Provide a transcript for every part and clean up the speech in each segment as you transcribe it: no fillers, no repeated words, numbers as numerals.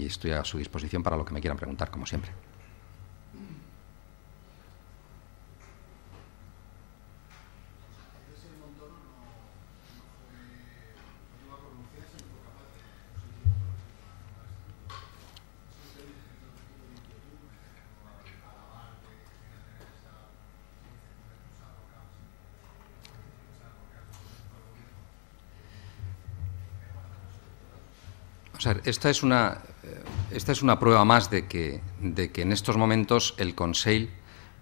y estoy a su disposición para lo que me quieran preguntar, como siempre. O sea, esta es una prueba más de que en estos momentos el Consell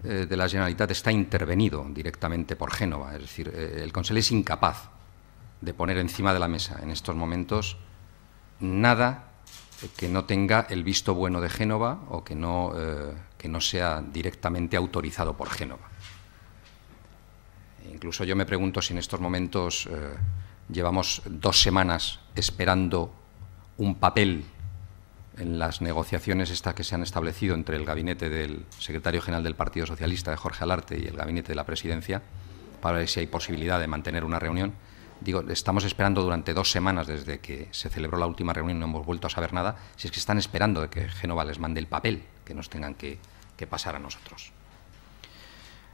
de la Generalitat está intervenido directamente por Génova. Es decir, el Consell es incapaz de poner encima de la mesa en estos momentos nada que no tenga el visto bueno de Génova o que no sea directamente autorizado por Génova. Incluso yo me pregunto si en estos momentos llevamos 2 semanas esperando un papel en las negociaciones estas que se han establecido entre el gabinete del secretario general del Partido Socialista, de Jorge Alarte, y el gabinete de la Presidencia, para ver si hay posibilidad de mantener una reunión. Digo, estamos esperando durante 2 semanas desde que se celebró la última reunión y no hemos vuelto a saber nada, si es que están esperando de que Génova les mande el papel que nos tengan que pasar a nosotros.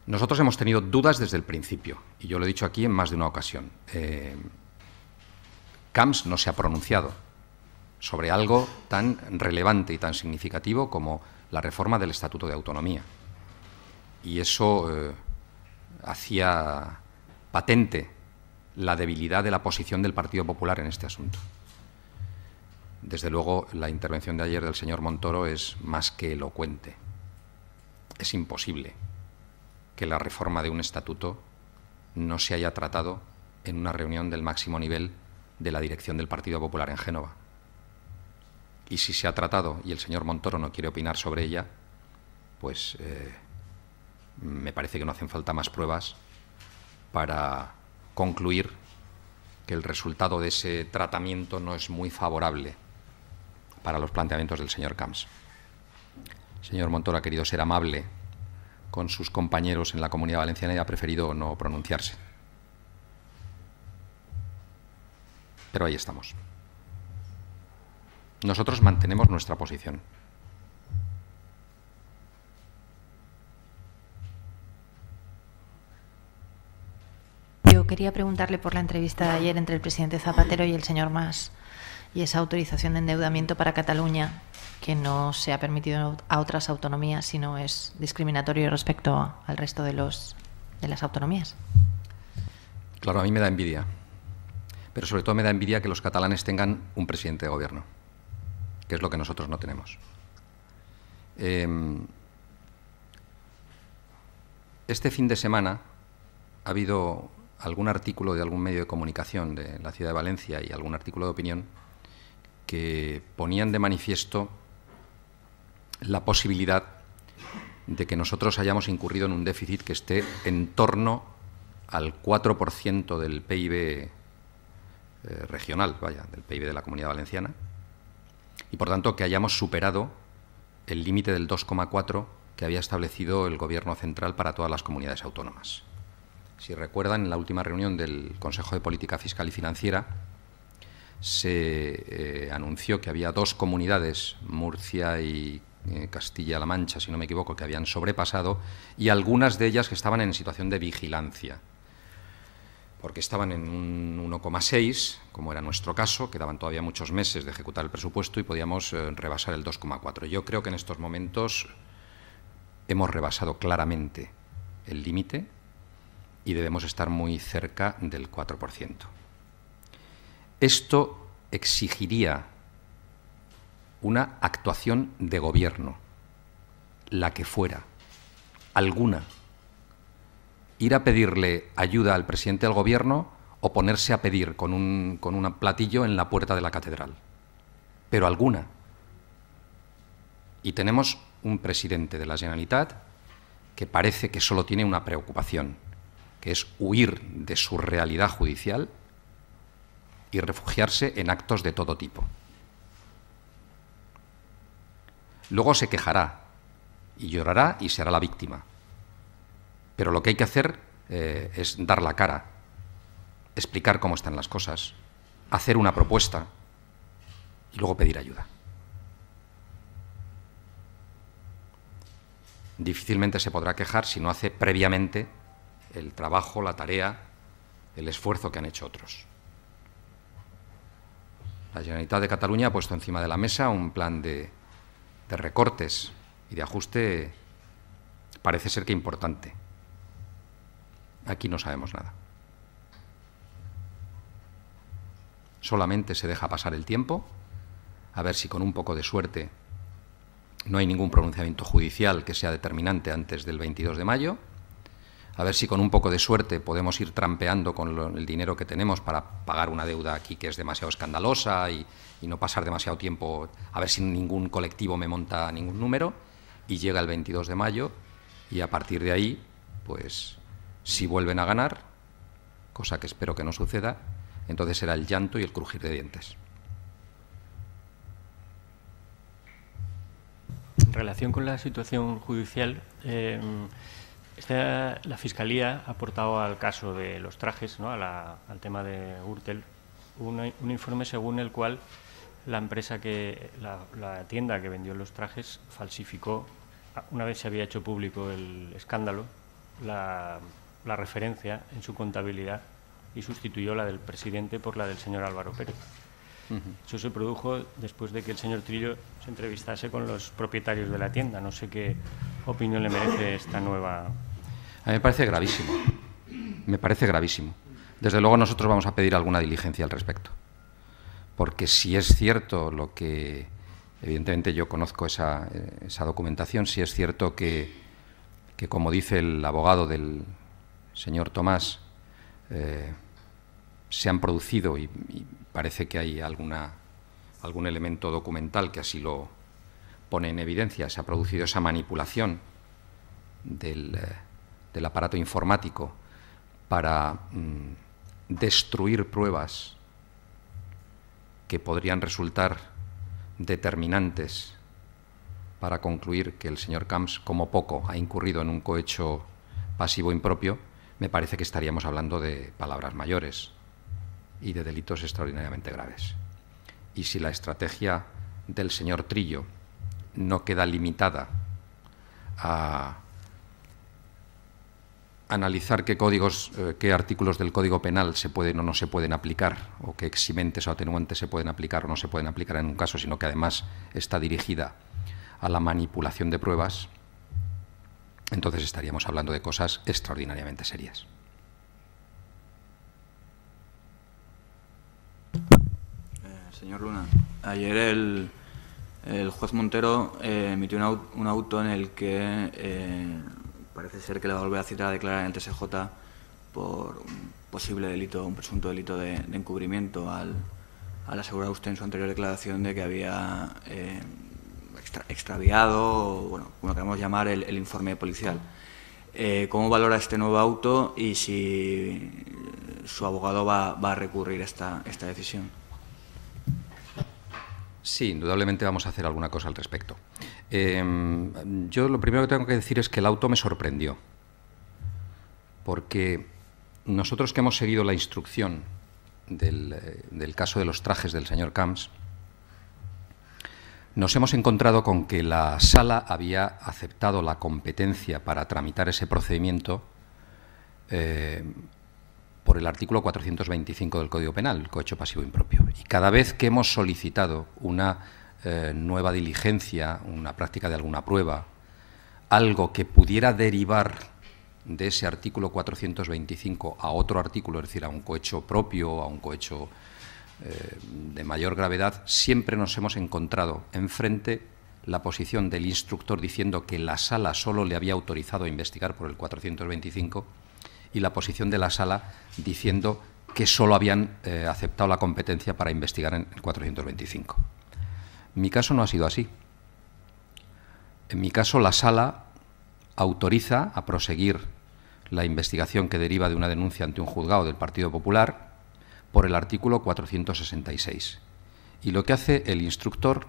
Nosotros hemos tenido dudas desde el principio, y yo lo he dicho aquí en más de una ocasión. Camps no se ha pronunciado sobre algo tan relevante y tan significativo como la reforma del Estatuto de Autonomía. Y eso hacía patente la debilidad de la posición del Partido Popular en este asunto. Desde luego, la intervención de ayer del señor Montoro es más que elocuente. Es imposible que la reforma de un estatuto no se haya tratado en una reunión del máximo nivel de la dirección del Partido Popular en Génova. Y si se ha tratado y el señor Montoro no quiere opinar sobre ella, pues me parece que no hacen falta más pruebas para concluir que el resultado de ese tratamiento no es muy favorable para los planteamientos del señor Camps. El señor Montoro ha querido ser amable con sus compañeros en la Comunidad Valenciana y ha preferido no pronunciarse. Pero ahí estamos. Nosotros mantenemos nuestra posición. Yo quería preguntarle por la entrevista de ayer entre el presidente Zapatero y el señor Mas y esa autorización de endeudamiento para Cataluña que no se ha permitido a otras autonomías, sino es discriminatorio respecto al resto de las autonomías. Claro, a mí me da envidia, pero sobre todo me da envidia que los catalanes tengan un presidente de gobierno, que es lo que nosotros no tenemos. Este fin de semana ha habido algún artículo de algún medio de comunicación de la ciudad de Valencia y algún artículo de opinión que ponían de manifiesto la posibilidad de que nosotros hayamos incurrido en un déficit que esté en torno al 4% del PIB regional, del PIB de la Comunidad Valenciana, y por tanto que hayamos superado el límite del 2,4 que había establecido el Gobierno central para todas las comunidades autónomas. Si recuerdan, en la última reunión del Consejo de Política Fiscal y Financiera se anunció que había 2 comunidades, Murcia y Castilla-La Mancha, si no me equivoco, que habían sobrepasado, y algunas de ellas que estaban en situación de vigilancia, porque estaban en un 1,6, como era nuestro caso, quedaban todavía muchos meses de ejecutar el presupuesto y podíamos rebasar el 2,4. Yo creo que en estos momentos hemos rebasado claramente el límite y debemos estar muy cerca del 4%. Esto exigiría una actuación de gobierno, la que fuera, alguna. Ir a pedirle ayuda al presidente del gobierno o ponerse a pedir con un platillo en la puerta de la catedral. Pero alguna. Y tenemos un presidente de la Generalitat que parece que solo tiene una preocupación, que es huir de su realidad judicial y refugiarse en actos de todo tipo. Luego se quejará y llorará y será la víctima. Pero lo que hay que hacer es dar la cara, explicar cómo están las cosas, hacer una propuesta y luego pedir ayuda. difícilmente se podrá quejar si no hace previamente el trabajo, la tarea, el esfuerzo que han hecho otros. La Generalitat de Cataluña ha puesto encima de la mesa un plan de recortes y de ajuste, parece ser que importante. Aquí no sabemos nada. Solamente se deja pasar el tiempo, a ver si con un poco de suerte no hay ningún pronunciamiento judicial que sea determinante antes del 22 de mayo, a ver si con un poco de suerte podemos ir trampeando con el dinero que tenemos para pagar una deuda aquí que es demasiado escandalosa y no pasar demasiado tiempo, a ver si ningún colectivo me monta ningún número, y llega el 22 de mayo y a partir de ahí, pues, si vuelven a ganar, cosa que espero que no suceda, entonces será el llanto y el crujir de dientes. En relación con la situación judicial, la Fiscalía ha aportado al caso de los trajes, ¿no?, al tema de Gürtel, un informe según el cual la empresa la tienda que vendió los trajes falsificó, una vez se había hecho público el escándalo, la referencia en su contabilidad y sustituyó la del presidente por la del señor Álvaro Pérez. Eso se produjo después de que el señor Trillo se entrevistase con los propietarios de la tienda. No sé qué opinión le merece esta nueva... A mí me parece gravísimo. Me parece gravísimo. Desde luego nosotros vamos a pedir alguna diligencia al respecto. Porque si es cierto lo que... Evidentemente yo conozco esa documentación, si es cierto que como dice el abogado del señor Tomás, se han producido y parece que hay algún elemento documental que así lo pone en evidencia, se ha producido esa manipulación del aparato informático para destruir pruebas que podrían resultar determinantes para concluir que el señor Camps, como poco, ha incurrido en un cohecho pasivo impropio, me parece que estaríamos hablando de palabras mayores y de delitos extraordinariamente graves. Y si la estrategia del señor Trillo no queda limitada a analizar qué artículos del Código Penal se pueden o no se pueden aplicar, o qué eximentes o atenuantes se pueden aplicar o no se pueden aplicar en un caso, sino que además está dirigida a la manipulación de pruebas, entonces estaríamos hablando de cosas extraordinariamente serias. Señor Luna, ayer el juez Montero emitió un auto en el que parece ser que le va a volver a citar a declarar en el TSJ por un posible delito, un presunto delito de encubrimiento al asegurar usted en su anterior declaración de que había extraviado, bueno, como queramos llamar, el informe policial. ¿Cómo valora este nuevo auto y si su abogado va a recurrir esta decisión? Sí, indudablemente vamos a hacer alguna cosa al respecto. Yo lo primero que tengo que decir es que el auto me sorprendió, porque nosotros que hemos seguido la instrucción del caso de los trajes del señor Camps, nos hemos encontrado con que la Sala había aceptado la competencia para tramitar ese procedimiento por el artículo 425 del Código Penal, el cohecho pasivo impropio. Y cada vez que hemos solicitado una nueva diligencia, una práctica de alguna prueba, algo que pudiera derivar de ese artículo 425 a otro artículo, es decir, a un cohecho propio, a un cohecho de mayor gravedad, siempre nos hemos encontrado enfrente la posición del instructor diciendo que la Sala solo le había autorizado a investigar por el 425 y la posición de la Sala diciendo que solo habían aceptado la competencia para investigar en el 425. En mi caso no ha sido así. En mi caso la Sala autoriza a proseguir la investigación que deriva de una denuncia ante un juzgado del Partido Popular por el artículo 466. Y lo que hace el instructor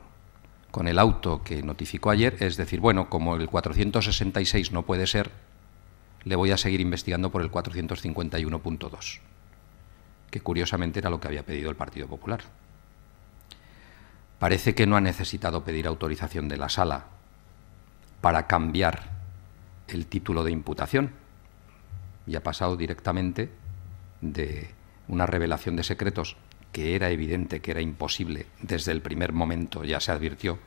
con el auto que notificó ayer es decir, bueno, como el 466 no puede ser, le voy a seguir investigando por el 451.2, que curiosamente era lo que había pedido el Partido Popular. Parece que no ha necesitado pedir autorización de la Sala para cambiar el título de imputación y ha pasado directamente de una revelación de secretos que era evidente que era imposible desde el primer momento, ya se advirtió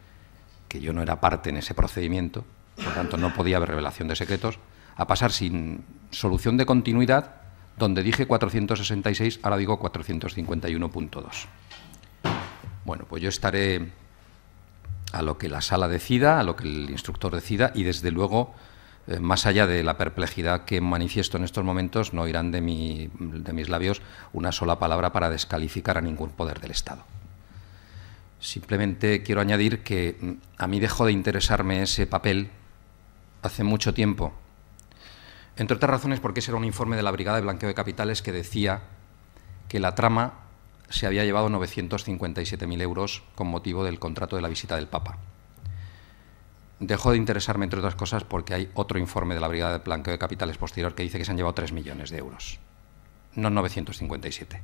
que yo no era parte en ese procedimiento, por tanto no podía haber revelación de secretos, a pasar sin solución de continuidad, donde dije 466, ahora digo 451.2. Bueno, pues yo estaré a lo que la sala decida, a lo que el instructor decida, y desde luego, más allá de la perplejidad que manifiesto en estos momentos, no irán de mis labios una sola palabra para descalificar a ningún poder del Estado. Simplemente quiero añadir que a mí dejó de interesarme ese papel hace mucho tiempo, entre otras razones porque ese era un informe de la Brigada de Blanqueo de Capitales que decía que la trama se había llevado 957.000 euros con motivo del contrato de la visita del Papa. Dejó de interesarme, entre otras cosas, porque hay otro informe de la Brigada de Blanqueo de Capitales posterior que dice que se han llevado 3 millones de euros, no 957.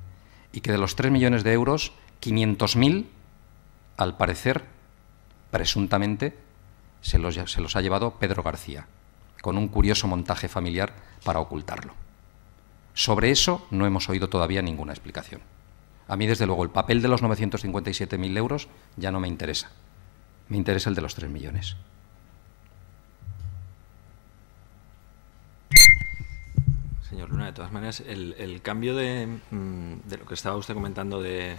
Y que de los 3 millones de euros, 500.000, al parecer, presuntamente, se los ha llevado Pedro García, con un curioso montaje familiar para ocultarlo. Sobre eso no hemos oído todavía ninguna explicación. A mí, desde luego, el papel de los 957.000 euros ya no me interesa. Me interesa el de los 3 millones. Señor Luna, de todas maneras, el cambio de lo que estaba usted comentando de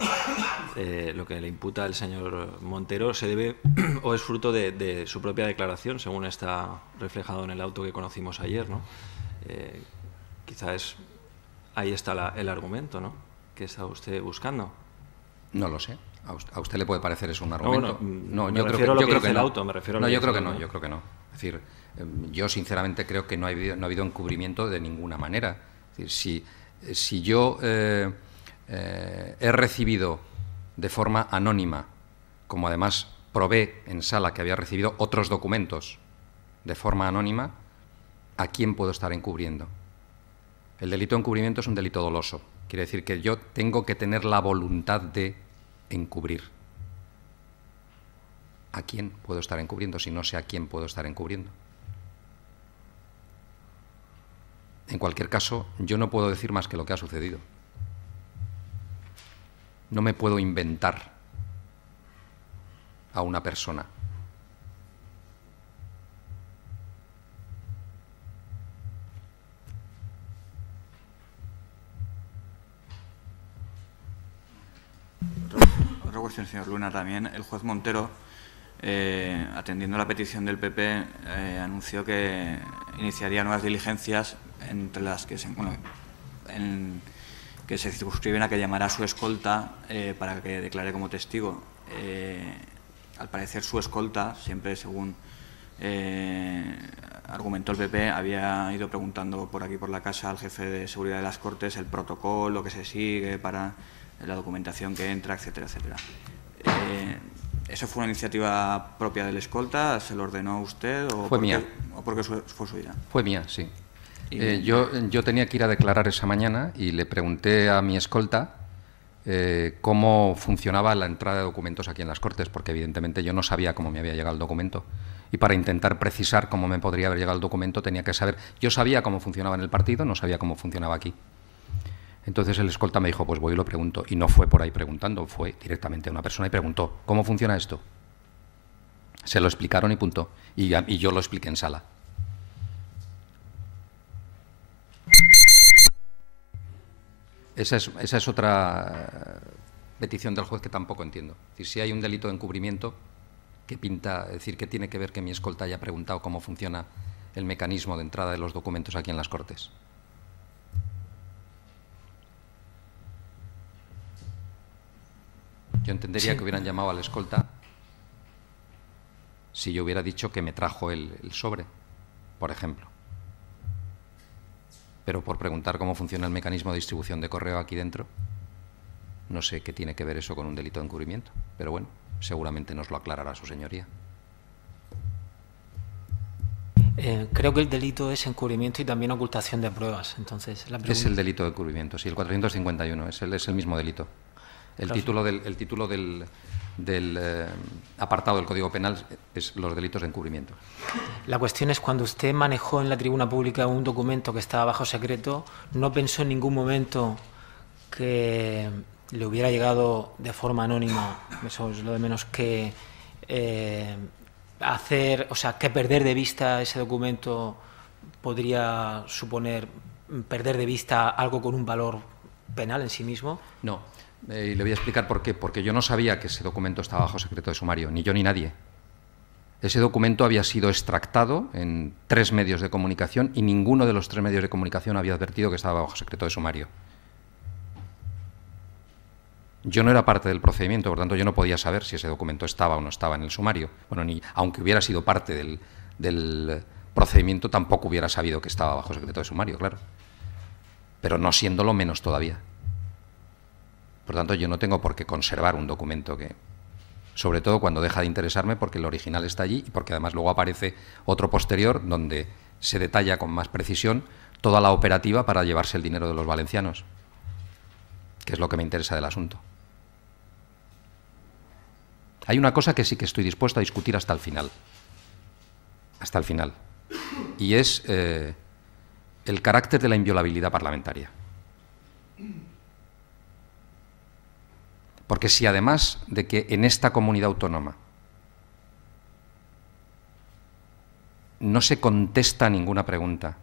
lo que le imputa el señor Montero, ¿se debe o es fruto de su propia declaración, según está reflejado en el auto que conocimos ayer, ¿no? Quizás ahí está el argumento, ¿no?, que está usted buscando. No lo sé. ¿A usted le puede parecer eso un argumento? No, yo creo que no. Yo creo que no. Es decir, yo sinceramente creo que no ha habido encubrimiento de ninguna manera. Es decir, si yo he recibido de forma anónima, como además probé en sala que había recibido otros documentos de forma anónima, ¿a quién puedo estar encubriendo? El delito de encubrimiento es un delito doloso. Quiere decir que yo tengo que tener la voluntad de encubrir. ¿A quién puedo estar encubriendo si no sé a quién puedo estar encubriendo? En cualquier caso, yo no puedo decir más que lo que ha sucedido. No me puedo inventar a una persona. Otra cuestión, señor Luna, también. El juez Montero, atendiendo la petición del PP, anunció que iniciaría nuevas diligencias, entre las que que se circunscriben a que llamará a su escolta para que declare como testigo. Al parecer, su escolta, siempre según argumentó el PP, había ido preguntando por aquí por la casa al jefe de seguridad de las Cortes el protocolo que se sigue para la documentación que entra, etcétera, etcétera. ¿Eso fue una iniciativa propia del escolta? ¿Se lo ordenó usted? Fue mía. ¿O porque fue suya? Fue mía, sí. Yo tenía que ir a declarar esa mañana y le pregunté a mi escolta cómo funcionaba la entrada de documentos aquí en las Cortes, porque evidentemente yo no sabía cómo me había llegado el documento. Y para intentar precisar cómo me podría haber llegado el documento tenía que saber. Yo sabía cómo funcionaba en el partido, no sabía cómo funcionaba aquí. Entonces el escolta me dijo, pues voy y lo pregunto. Y no fue por ahí preguntando, fue directamente a una persona y preguntó, ¿cómo funciona esto? Se lo explicaron y punto. Y yo lo expliqué en sala. Esa es otra petición del juez que tampoco entiendo. Es decir, si hay un delito de encubrimiento, ¿qué pinta? Es decir, ¿qué tiene que ver que mi escolta haya preguntado cómo funciona el mecanismo de entrada de los documentos aquí en las Cortes? Yo entendería que hubieran llamado al escolta si yo hubiera dicho que me trajo el sobre, por ejemplo. Pero por preguntar cómo funciona el mecanismo de distribución de correo aquí dentro, no sé qué tiene que ver eso con un delito de encubrimiento. Pero bueno, seguramente nos lo aclarará su señoría. Creo que el delito es encubrimiento y también ocultación de pruebas. Entonces, la pregunta... Es el delito de encubrimiento, sí, el 451, es el mismo delito. El título del apartado del Código Penal es los delitos de encubrimiento. La cuestión es, cuando usted manejó en la tribuna pública un documento que estaba bajo secreto, ¿no pensó en ningún momento que le hubiera llegado de forma anónima, eso es lo de menos, que que perder de vista ese documento podría suponer perder de vista algo con un valor penal en sí mismo? No, y le voy a explicar por qué. Porque yo no sabía que ese documento estaba bajo secreto de sumario, ni yo ni nadie. Ese documento había sido extractado en 3 medios de comunicación y ninguno de los 3 medios de comunicación había advertido que estaba bajo secreto de sumario. Yo no era parte del procedimiento, por tanto yo no podía saber si ese documento estaba o no estaba en el sumario. Bueno, ni aunque hubiera sido parte del procedimiento, tampoco hubiera sabido que estaba bajo secreto de sumario, claro. Pero no siéndolo, menos todavía. Por tanto, yo no tengo por qué conservar un documento que, sobre todo cuando deja de interesarme, porque el original está allí y porque además luego aparece otro posterior donde se detalla con más precisión toda la operativa para llevarse el dinero de los valencianos, que es lo que me interesa del asunto. Hay una cosa que sí que estoy dispuesto a discutir hasta el final. Hasta el final. Y es el carácter de la inviolabilidad parlamentaria. Porque si además de que en esta comunidad autónoma no se contesta a ninguna pregunta,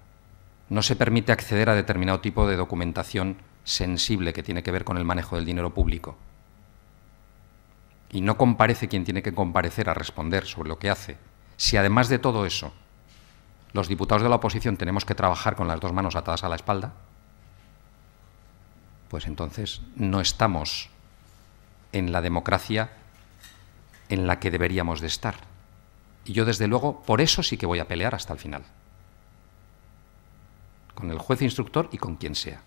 no se permite acceder a determinado tipo de documentación sensible que tiene que ver con el manejo del dinero público, y no comparece quien tiene que comparecer a responder sobre lo que hace, si además de todo eso los diputados de la oposición tenemos que trabajar con las 2 manos atadas a la espalda, pues entonces no estamos en la democracia en la que deberíamos de estar. Y yo, desde luego, por eso sí que voy a pelear hasta el final, con el juez instructor y con quien sea.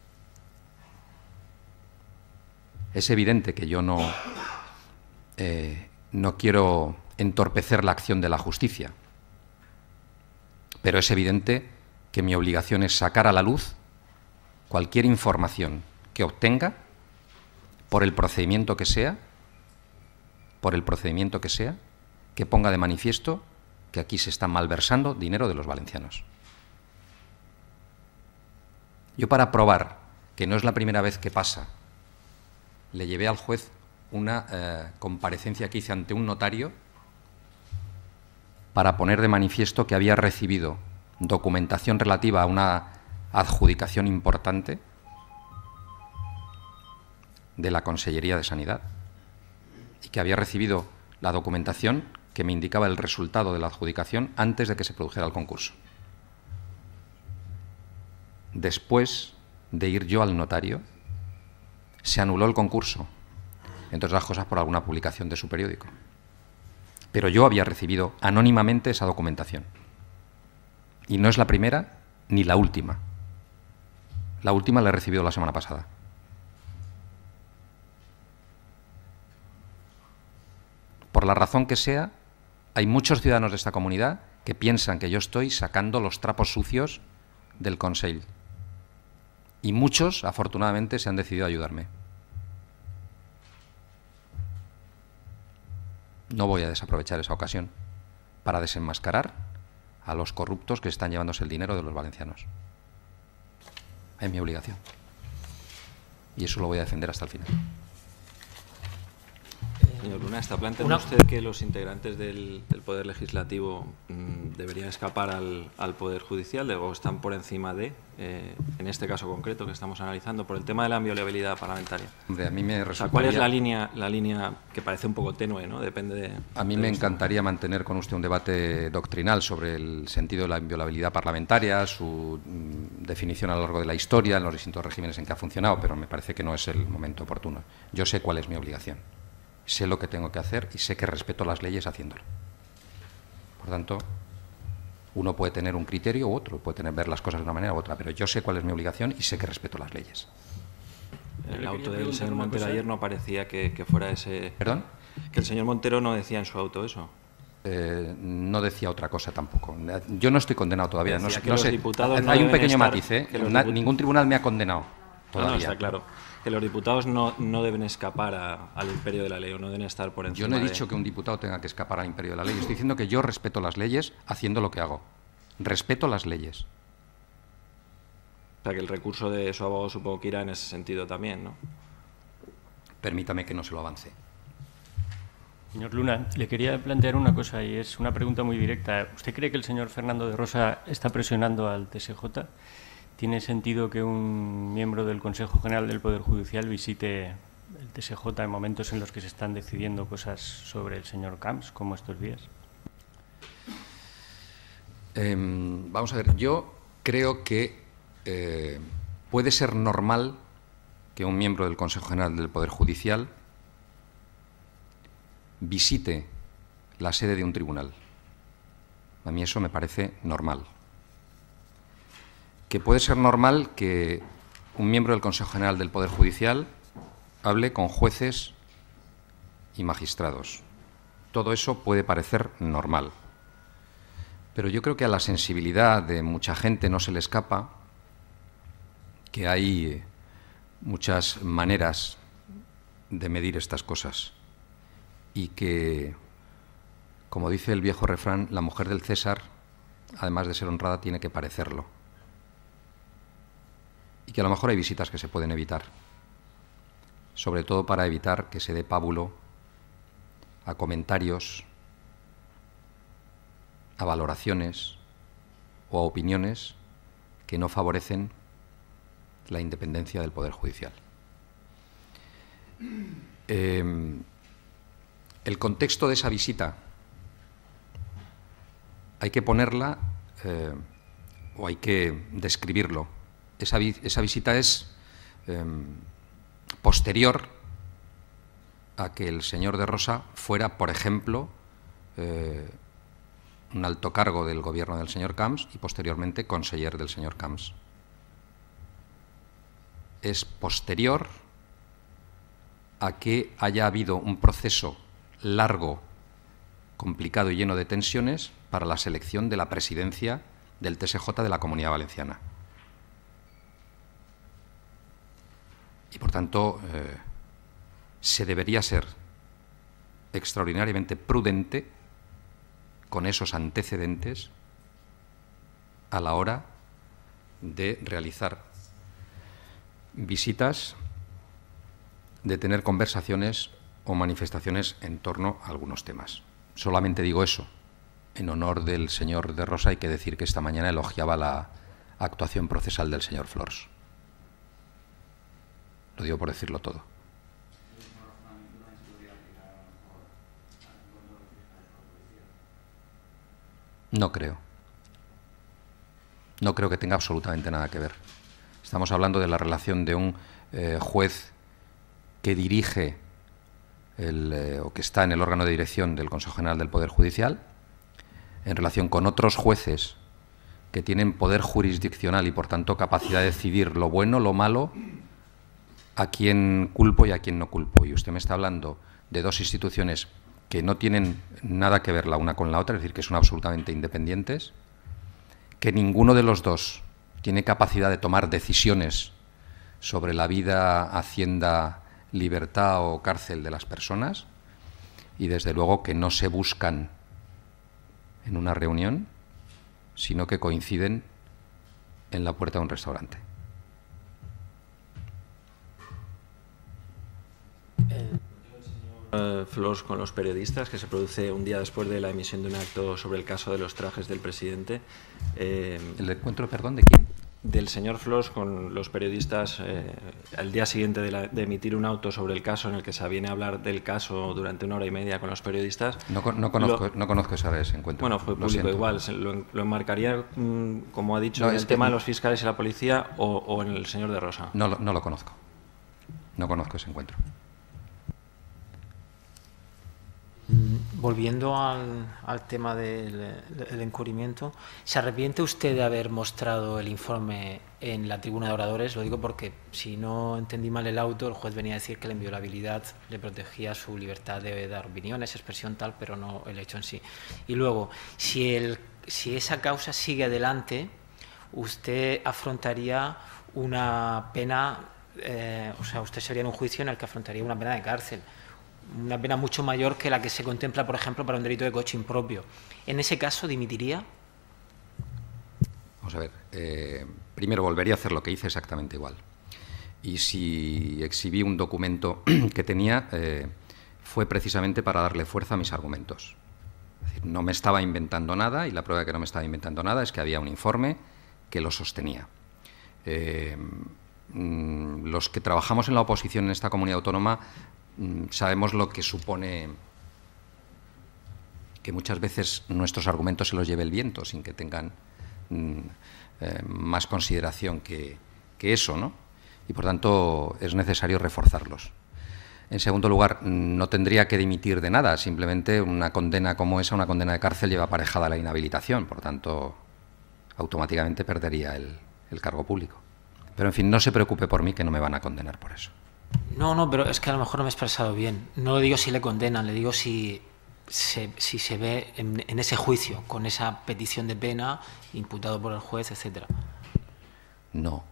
Es evidente que yo no quiero entorpecer la acción de la justicia, pero es evidente que mi obligación es sacar a la luz cualquier información que obtenga, por el procedimiento que sea, que ponga de manifiesto que aquí se está malversando dinero de los valencianos. Yo, para probar que no es la primera vez que pasa, le llevé al juez una comparecencia que hice ante un notario para poner de manifiesto que había recibido documentación relativa a una adjudicación importante de la Consellería de Sanidad y que había recibido la documentación que me indicaba el resultado de la adjudicación antes de que se produjera el concurso. Después de ir yo al notario, se anuló el concurso, entre otras cosas por alguna publicación de su periódico. Pero yo había recibido anónimamente esa documentación. Y no es la primera ni la última. La última la he recibido la semana pasada. Por la razón que sea, hay muchos ciudadanos de esta comunidad que piensan que yo estoy sacando los trapos sucios del Consell. Y muchos, afortunadamente, se han decidido a ayudarme. No voy a desaprovechar esa ocasión para desenmascarar a los corruptos que están llevándose el dinero de los valencianos. Es mi obligación. Y eso lo voy a defender hasta el final. Señor Luna, ¿está planteando usted que los integrantes del Poder Legislativo deberían escapar al Poder Judicial o están por encima de, en este caso concreto que estamos analizando, por el tema de la inviolabilidad parlamentaria? Hombre, a mí me resultaría... ¿Cuál es la línea que parece un poco tenue, ¿no? Depende de... A mí me encantaría mantener con usted un debate doctrinal sobre el sentido de la inviolabilidad parlamentaria, su definición a lo largo de la historia, en los distintos regímenes en que ha funcionado, pero me parece que no es el momento oportuno. Yo sé cuál es mi obligación. Sé lo que tengo que hacer y sé que respeto las leyes haciéndolo. Por tanto, uno puede tener un criterio u otro, puede ver las cosas de una manera u otra, pero yo sé cuál es mi obligación y sé que respeto las leyes. El auto del señor Montero ayer no parecía que fuera ese... ¿Perdón? Que el señor Montero no decía en su auto eso. No decía otra cosa tampoco. Yo no estoy condenado todavía. No sé. Hay un pequeño matiz. Ningún tribunal me ha condenado. todavía. No, está claro. Que los diputados no deben escapar al imperio de la ley o no deben estar por encima. Yo no he dicho que un diputado tenga que escapar al imperio de la ley. Estoy diciendo que yo respeto las leyes haciendo lo que hago. Respeto las leyes. O sea, que el recurso de su abogado supongo que irá en ese sentido también, ¿no? Permítame que no se lo avance. Señor Luna, le quería plantear una cosa y es una pregunta muy directa. ¿Usted cree que el señor Fernando de Rosa está presionando al TSJ? ¿Tiene sentido que un miembro del Consejo General del Poder Judicial visite el TSJ en momentos en los que se están decidiendo cosas sobre el señor Camps, como estos días? Vamos a ver, yo creo que puede ser normal que un miembro del Consejo General del Poder Judicial visite la sede de un tribunal. A mí eso me parece normal. Que puede ser normal que un miembro del Consejo General del Poder Judicial hable con jueces y magistrados. Todo eso puede parecer normal. Pero yo creo que a la sensibilidad de mucha gente no se le escapa que hay muchas maneras de medir estas cosas y que, como dice el viejo refrán, la mujer del César, además de ser honrada, tiene que parecerlo. Y que a lo mejor hay visitas que se pueden evitar, sobre todo para evitar que se dé pábulo a comentarios, a valoraciones o a opiniones que no favorecen la independencia del Poder Judicial. El contexto de esa visita hay que ponerla o hay que describirlo. Esa visita es posterior a que el señor de Rosa fuera, por ejemplo, un alto cargo del gobierno del señor Camps y posteriormente conseller del señor Camps. Es posterior a que haya habido un proceso largo, complicado y lleno de tensiones para la selección de la presidencia del TSJ de la Comunidad Valenciana. Y, por tanto, se debería ser extraordinariamente prudente con esos antecedentes a la hora de realizar visitas, de tener conversaciones o manifestaciones en torno a algunos temas. Solamente digo eso. En honor del señor de Rosa hay que decir que esta mañana elogiaba la actuación procesal del señor Flors. Lo digo por decirlo todo. No creo. No creo que tenga absolutamente nada que ver. Estamos hablando de la relación de un juez que dirige o que está en el órgano de dirección del Consejo General del Poder Judicial, en relación con otros jueces que tienen poder jurisdiccional y, por tanto, capacidad de decidir lo bueno, lo malo, a quién culpo y a quién no culpo. Y usted me está hablando de dos instituciones que no tienen nada que ver la una con la otra, es decir, que son absolutamente independientes, que ninguno de los dos tiene capacidad de tomar decisiones sobre la vida, hacienda, libertad o cárcel de las personas, y desde luego que no se buscan en una reunión, sino que coinciden en la puerta de un restaurante. Flors con los periodistas, que se produce un día después de la emisión de un acto sobre el caso de los trajes del presidente. ¿El encuentro, perdón, de quién? Del señor Flors con los periodistas al día siguiente de emitir un auto sobre el caso, en el que se viene a hablar del caso durante 1 hora y media con los periodistas. No conozco ese encuentro. Bueno, fue público igual. Lo enmarcaría, como ha dicho, en el tema de los fiscales y la policía o en el señor de Rosa. No lo conozco. No conozco ese encuentro. Volviendo al tema del encubrimiento, ¿se arrepiente usted de haber mostrado el informe en la tribuna de oradores? Lo digo porque, si no entendí mal el auto, el juez venía a decir que la inviolabilidad le protegía su libertad de dar opiniones, expresión tal, pero no el hecho en sí. Y luego, si esa causa sigue adelante, ¿usted afrontaría una pena o sea, usted sería en un juicio en el que afrontaría una pena de cárcel, una pena mucho mayor que la que se contempla, por ejemplo, para un delito de coche impropio. ¿En ese caso dimitiría? Vamos a ver, primero volvería a hacer lo que hice exactamente igual. Y si exhibí un documento que tenía, fue precisamente para darle fuerza a mis argumentos. Es decir, no me estaba inventando nada, y la prueba de que no me estaba inventando nada es que había un informe que lo sostenía. Los que trabajamos en la oposición en esta comunidad autónoma sabemos lo que supone que muchas veces nuestros argumentos se los lleve el viento sin que tengan más consideración que eso, ¿no? Y por tanto es necesario reforzarlos. En segundo lugar, no tendría que dimitir de nada, simplemente una condena como esa, una condena de cárcel, lleva aparejada la inhabilitación, por tanto automáticamente perdería el cargo público. Pero en fin, no se preocupe por mí, que no me van a condenar por eso. No, pero es que a lo mejor no me he expresado bien. No le digo si le condenan, le digo si se ve en ese juicio, con esa petición de pena, imputado por el juez, etcétera. No.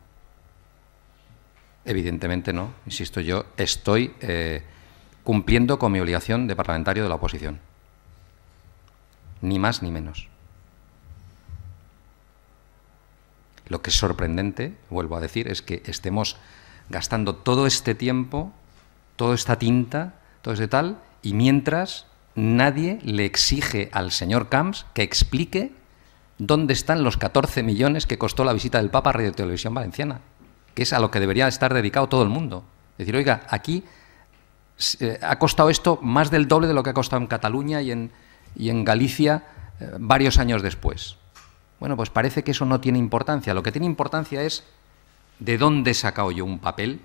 Evidentemente no. Insisto, yo estoy cumpliendo con mi obligación de parlamentario de la oposición. Ni más ni menos. Lo que es sorprendente, vuelvo a decir, es que estemos gastando todo este tiempo, toda esta tinta, todo este tal, y mientras nadie le exige al señor Camps que explique dónde están los 14 millones que costó la visita del Papa a Radio Televisión Valenciana, que es a lo que debería estar dedicado todo el mundo. Es decir, oiga, aquí ha costado esto más del doble de lo que ha costado en Cataluña y en Galicia varios años después. Bueno, pues parece que eso no tiene importancia. Lo que tiene importancia es de dónde he sacado yo un papel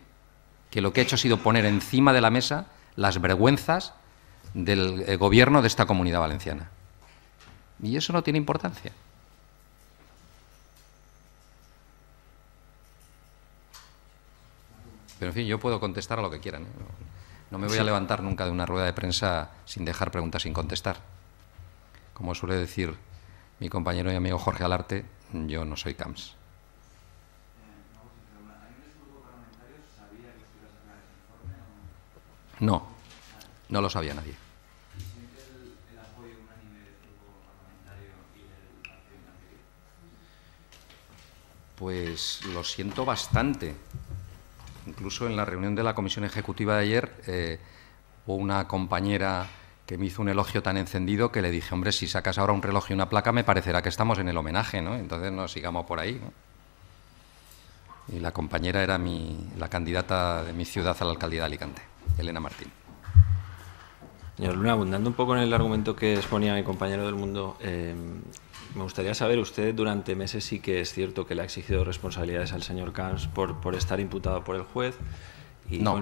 que lo que ha hecho ha sido poner encima de la mesa las vergüenzas del gobierno de esta comunidad valenciana. Y eso no tiene importancia. Pero en fin, yo puedo contestar a lo que quieran, ¿eh? No me voy a levantar nunca de una rueda de prensa sin dejar preguntas sin contestar. Como suele decir mi compañero y amigo Jorge Alarte, yo no soy Camps. No, no lo sabía nadie. Pues lo siento bastante. Incluso en la reunión de la comisión ejecutiva de ayer hubo una compañera que me hizo un elogio tan encendido que le dije, hombre, si sacas ahora un reloj y una placa me parecerá que estamos en el homenaje, ¿no? Entonces no sigamos por ahí, ¿no? Y la compañera era la candidata de mi ciudad a la alcaldía de Alicante, Elena Martín. Señor Luna, abundando un poco en el argumento que exponía mi compañero del Mundo, me gustaría saber, usted durante meses sí que es cierto que le ha exigido responsabilidades al señor Camps por estar imputado por el juez y no.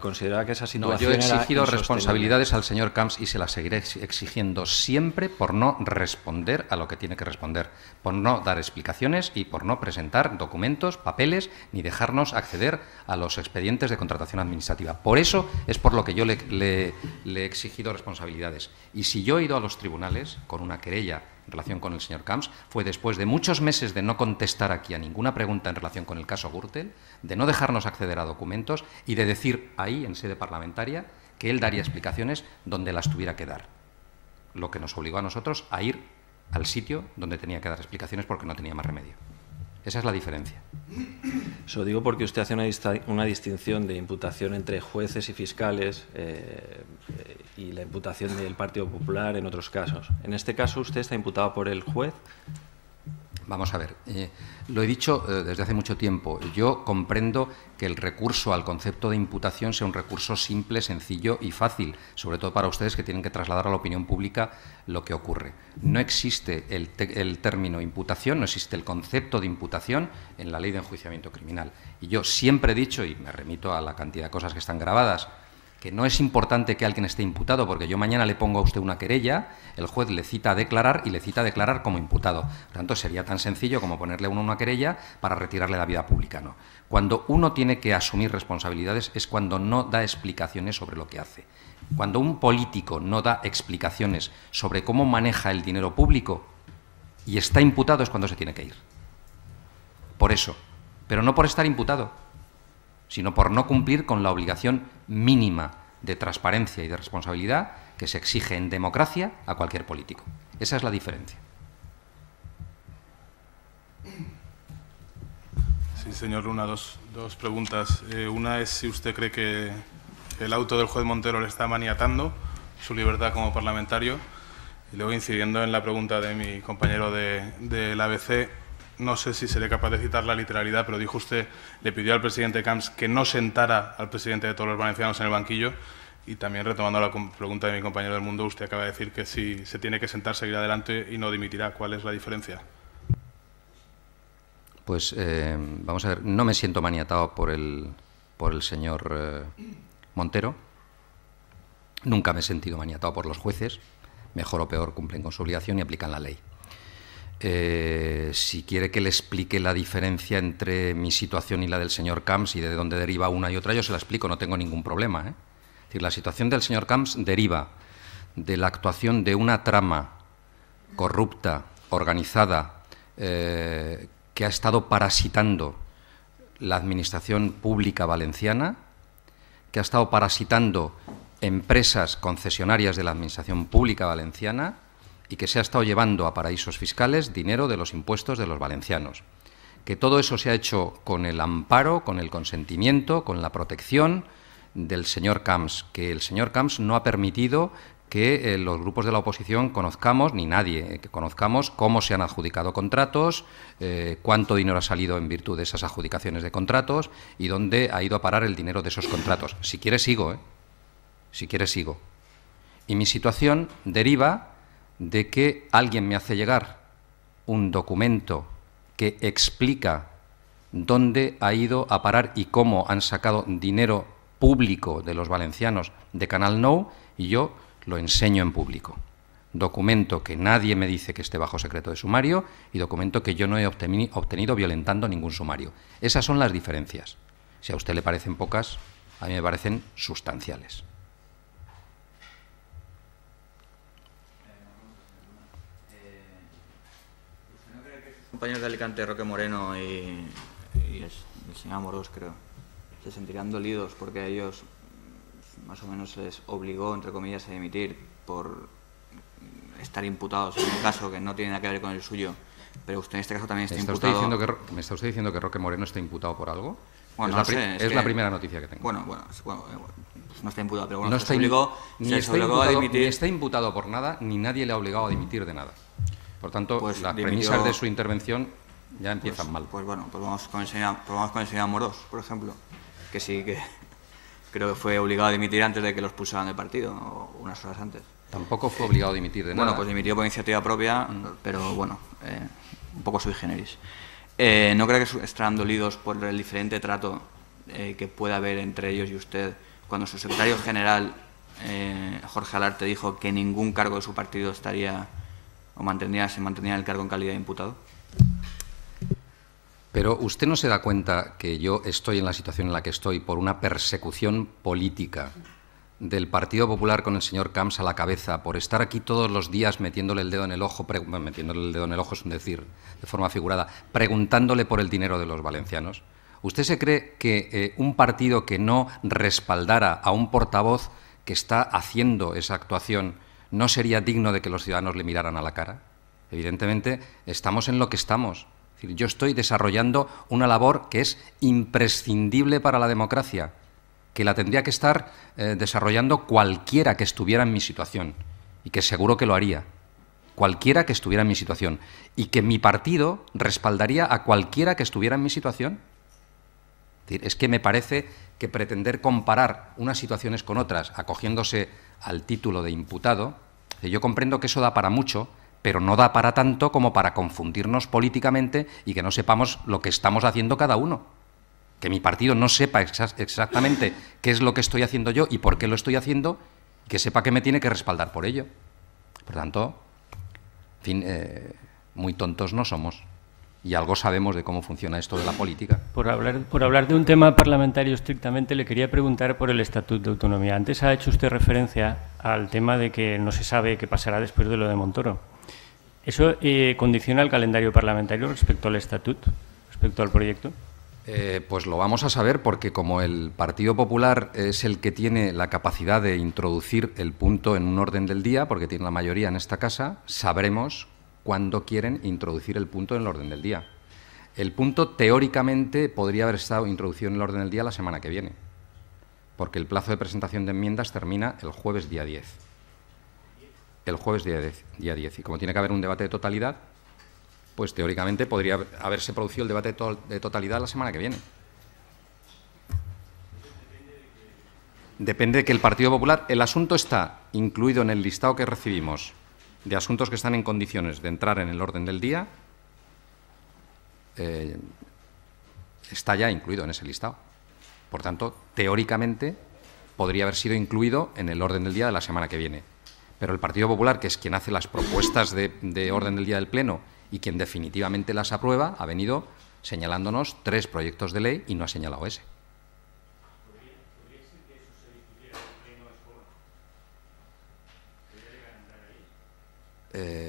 considera que esa situación yo he exigido era responsabilidades al señor Camps y se las seguiré exigiendo siempre por no responder a lo que tiene que responder, por no dar explicaciones y por no presentar documentos, papeles, ni dejarnos acceder a los expedientes de contratación administrativa. Por eso es por lo que yo le he exigido responsabilidades. Y si yo he ido a los tribunales con una querella en relación con el señor Camps, fue después de muchos meses de no contestar aquí a ninguna pregunta en relación con el caso Gürtel, de no dejarnos acceder a documentos y de decir ahí, en sede parlamentaria, que él daría explicaciones donde las tuviera que dar. Lo que nos obligó a nosotros a ir al sitio donde tenía que dar explicaciones porque no tenía más remedio. Esa es la diferencia. Eso digo porque usted hace una distinción de imputación entre jueces y fiscales y la imputación del Partido Popular en otros casos. En este caso, ¿usted está imputado por el juez? Vamos a ver, lo he dicho desde hace mucho tiempo. Yo comprendo que el recurso al concepto de imputación sea un recurso simple, sencillo y fácil, sobre todo para ustedes que tienen que trasladar a la opinión pública lo que ocurre. No existe el término imputación, no existe el concepto de imputación en la ley de enjuiciamiento criminal. Y yo siempre he dicho, y me remito a la cantidad de cosas que están grabadas, que no es importante que alguien esté imputado, porque yo mañana le pongo a usted una querella, el juez le cita a declarar y le cita a declarar como imputado. Por tanto, sería tan sencillo como ponerle a uno una querella para retirarle la vida pública. No. Cuando uno tiene que asumir responsabilidades es cuando no da explicaciones sobre lo que hace. Cuando un político no da explicaciones sobre cómo maneja el dinero público y está imputado es cuando se tiene que ir. Por eso, pero no por estar imputado. sino por no cumplir con la obligación mínima de transparencia y de responsabilidad que se exige en democracia a cualquier político. Esa es la diferencia. Sí, señor Luna, dos preguntas. Una es si usted cree que el auto del juez Montero le está maniatando su libertad como parlamentario. Y luego, incidiendo en la pregunta de mi compañero del ABC, no sé si seré capaz de citar la literalidad, pero dijo usted, le pidió al presidente Camps que no sentara al presidente de todos los valencianos en el banquillo. Y también, retomando la pregunta de mi compañero del Mundo, usted acaba de decir que si se tiene que sentar, seguirá adelante y no dimitirá. ¿Cuál es la diferencia? Pues vamos a ver, no me siento maniatado por el señor Montero. Nunca me he sentido maniatado por los jueces. Mejor o peor cumplen con su obligación y aplican la ley. Si quiere que le explique la diferencia entre mi situación y la del señor Camps y de dónde deriva una y otra, yo se la explico, no tengo ningún problema, ¿eh? Es decir, la situación del señor Camps deriva de la actuación de una trama corrupta, organizada, que ha estado parasitando la administración pública valenciana, que ha estado parasitando empresas concesionarias de la administración pública valenciana y que se ha estado llevando a paraísos fiscales dinero de los impuestos de los valencianos. Que todo eso se ha hecho con el amparo, con el consentimiento, con la protección del señor Camps, que el señor Camps no ha permitido que los grupos de la oposición conozcamos, ni nadie, que conozcamos cómo se han adjudicado contratos, cuánto dinero ha salido en virtud de esas adjudicaciones de contratos y dónde ha ido a parar el dinero de esos contratos. Si quiere sigo, si quiere sigo. Y mi situación deriva de que alguien me hace llegar un documento que explica dónde ha ido a parar y cómo han sacado dinero público de los valencianos de Canal Nou, y yo lo enseño en público. Documento que nadie me dice que esté bajo secreto de sumario y documento que yo no he obtenido violentando ningún sumario. Esas son las diferencias. Si a usted le parecen pocas, a mí me parecen sustanciales. ¿Usted no cree que sus compañeros de Alicante, Roque Moreno y el señor Amorós, creo, se sentirán dolidos porque a ellos más o menos se les obligó, entre comillas, a dimitir por estar imputados en un caso que no tiene nada que ver con el suyo, pero usted en este caso también está imputado? ¿Me está usted diciendo que Roque Moreno está imputado por algo? Bueno, es la primera noticia que tengo. Bueno, no está imputado, pero bueno, no se obligó a dimitir. Ni está imputado por nada, ni nadie le ha obligado a dimitir de nada. Por tanto, pues las premisas de su intervención ya empiezan mal. Pues bueno, pues vamos con el señor Amorós, por ejemplo, que sí que creo que fue obligado a dimitir antes de que los expulsaran del partido, o unas horas antes. Tampoco fue obligado a dimitir de nada. Bueno, pues dimitió por iniciativa propia, pero bueno, un poco sui generis. ¿No cree que estarán dolidos por el diferente trato que puede haber entre ellos y usted cuando su secretario general, Jorge Alarte, dijo que ningún cargo de su partido estaría o se mantenía en el cargo en calidad de imputado? Pero usted no se da cuenta que yo estoy en la situación en la que estoy por una persecución política del Partido Popular con el señor Camps a la cabeza, por estar aquí todos los días metiéndole el dedo en el ojo, metiéndole el dedo en el ojo es un decir de forma figurada, preguntándole por el dinero de los valencianos. ¿Usted se cree que un partido que no respaldara a un portavoz que está haciendo esa actuación no sería digno de que los ciudadanos le miraran a la cara? Evidentemente, estamos en lo que estamos. Es decir, yo estoy desarrollando una labor que es imprescindible para la democracia, que la tendría que estar desarrollando cualquiera que estuviera en mi situación, y que seguro que lo haría, cualquiera que estuviera en mi situación, y que mi partido respaldaría a cualquiera que estuviera en mi situación. Es que me parece que pretender comparar unas situaciones con otras, acogiéndose al título de imputado, yo comprendo que eso da para mucho, pero no da para tanto como para confundirnos políticamente y que no sepamos lo que estamos haciendo cada uno. Que mi partido no sepa exactamente qué es lo que estoy haciendo yo y por qué lo estoy haciendo, que sepa que me tiene que respaldar por ello. Por tanto, en fin, muy tontos no somos. Y algo sabemos de cómo funciona esto de la política. Por hablar de un tema parlamentario estrictamente, le quería preguntar por el Estatuto de Autonomía. Antes ha hecho usted referencia al tema de que no se sabe qué pasará después de lo de Montoro. ¿Eso condiciona el calendario parlamentario respecto al Estatuto, respecto al proyecto? Pues lo vamos a saber porque como el Partido Popular es el que tiene la capacidad de introducir el punto en un orden del día, porque tiene la mayoría en esta casa, sabremos cuándo quieren introducir el punto en el orden del día. El punto teóricamente podría haber estado introducido en el orden del día la semana que viene, porque el plazo de presentación de enmiendas termina el jueves día 10. El jueves día 10. Y como tiene que haber un debate de totalidad, pues teóricamente podría haberse producido el debate de totalidad la semana que viene. Depende de que el Partido Popular... El asunto está incluido en el listado que recibimos de asuntos que están en condiciones de entrar en el orden del día. Está ya incluido en ese listado. Por tanto, teóricamente podría haber sido incluido en el orden del día de la semana que viene. Pero el Partido Popular, que es quien hace las propuestas de orden del día del Pleno y quien definitivamente las aprueba, ha venido señalándonos 3 proyectos de ley y no ha señalado ese.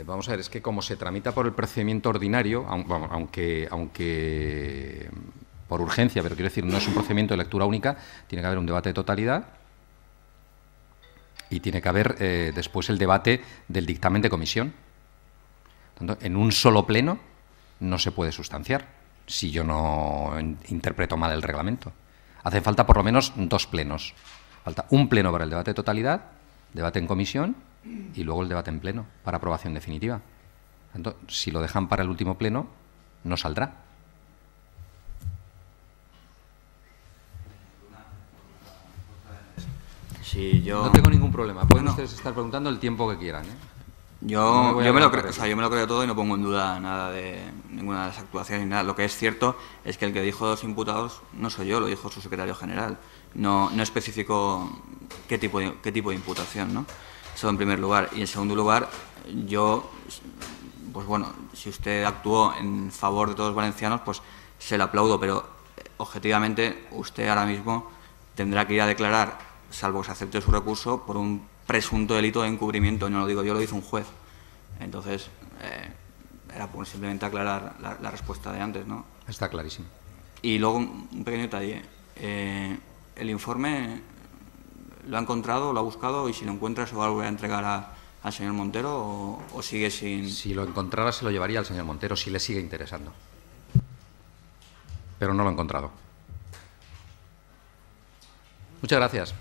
Vamos a ver, es que como se tramita por el procedimiento ordinario, aunque por urgencia, pero quiero decir, no es un procedimiento de lectura única, tiene que haber un debate de totalidad y tiene que haber después el debate del dictamen de comisión. En un solo pleno no se puede sustanciar, si yo no interpreto mal el reglamento. Hace falta por lo menos 2 plenos. Falta un pleno para el debate de totalidad, debate en comisión y luego el debate en pleno para aprobación definitiva. Entonces, si lo dejan para el último pleno, no saldrá. Sí, yo... No tengo ningún problema. Pueden ustedes estar preguntando el tiempo que quieran, ¿eh? Yo me lo creo todo y no pongo en duda nada de ninguna de las actuaciones ni nada. Lo que es cierto es que el que dijo 2 imputados no soy yo, lo dijo su secretario general. No especificó qué tipo de imputación, ¿no? Eso en primer lugar. Y en segundo lugar, yo, pues bueno, si usted actuó en favor de todos los valencianos, pues se le aplaudo, pero objetivamente usted ahora mismo tendrá que ir a declarar, salvo que se acepte su recurso, por un presunto delito de encubrimiento. No lo digo yo, lo dice un juez. Entonces, era por simplemente aclarar la respuesta de antes, ¿no? Está clarísimo. Y luego un pequeño detalle. El informe lo ha encontrado, lo ha buscado, y si lo encuentra se va a volver a entregar al señor Montero o sigue sin... Si lo encontrara se lo llevaría al señor Montero, si le sigue interesando. Pero no lo he encontrado. Muchas gracias.